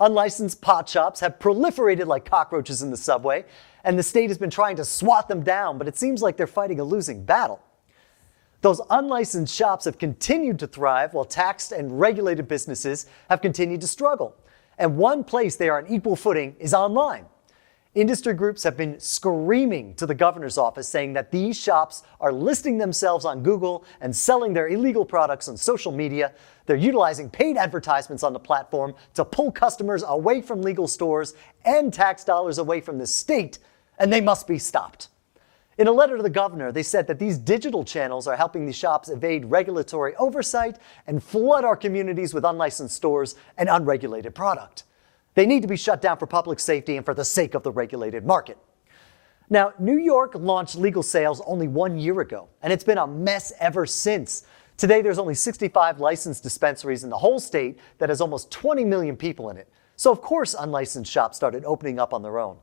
Unlicensed pot shops have proliferated like cockroaches in the subway, and the state has been trying to swat them down, but it seems like they're fighting a losing battle. Those unlicensed shops have continued to thrive while taxed and regulated businesses have continued to struggle. And one place they are on equal footing is online. Industry groups have been screaming to the governor's office saying that these shops are listing themselves on Google and selling their illegal products on social media. They're utilizing paid advertisements on the platform to pull customers away from legal stores and tax dollars away from the state, and they must be stopped. In a letter to the governor, they said that these digital channels are helping the shops evade regulatory oversight and flood our communities with unlicensed stores and unregulated product. They need to be shut down for public safety and for the sake of the regulated market. Now, New York launched legal sales only 1 year ago, and it's been a mess ever since. Today, there's only 65 licensed dispensaries in the whole state that has almost 20 million people in it. So of course, unlicensed shops started opening up on their own.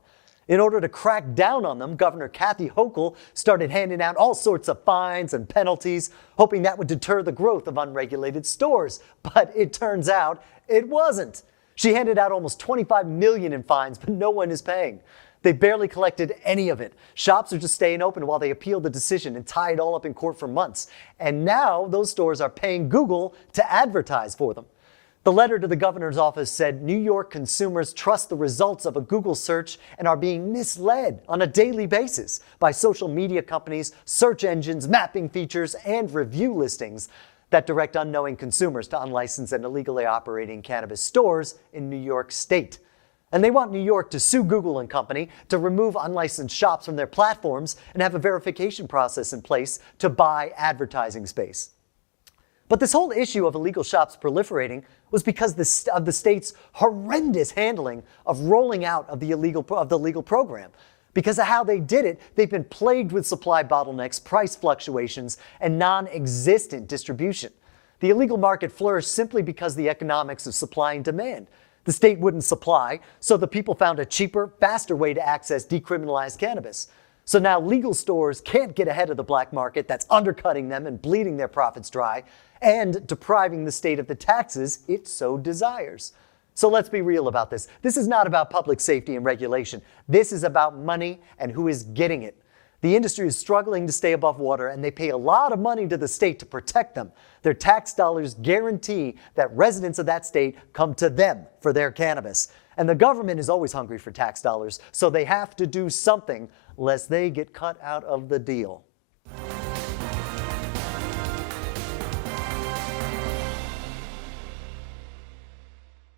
In order to crack down on them, Governor Kathy Hochul started handing out all sorts of fines and penalties, hoping that would deter the growth of unregulated stores. But it turns out it wasn't. She handed out almost $25 million in fines, but no one is paying. They barely collected any of it. Shops are just staying open while they appeal the decision and tie it all up in court for months. And now those stores are paying Google to advertise for them. The letter to the governor's office said New York consumers trust the results of a Google search and are being misled on a daily basis by social media companies, search engines, mapping features, and review listings that direct unknowing consumers to unlicensed and illegally operating cannabis stores in New York State. And they want New York to sue Google and company to remove unlicensed shops from their platforms and have a verification process in place to buy advertising space. But this whole issue of illegal shops proliferating was because of the state's horrendous handling of rolling out of the legal program. Because of how they did it, they've been plagued with supply bottlenecks, price fluctuations, and non-existent distribution. The illegal market flourished simply because of the economics of supply and demand. The state wouldn't supply, so the people found a cheaper, faster way to access decriminalized cannabis. So now legal stores can't get ahead of the black market that's undercutting them and bleeding their profits dry, and depriving the state of the taxes it so desires. So let's be real about this. This is not about public safety and regulation. This is about money and who is getting it. The industry is struggling to stay above water, and they pay a lot of money to the state to protect them. Their tax dollars guarantee that residents of that state come to them for their cannabis. And the government is always hungry for tax dollars, so they have to do something lest they get cut out of the deal.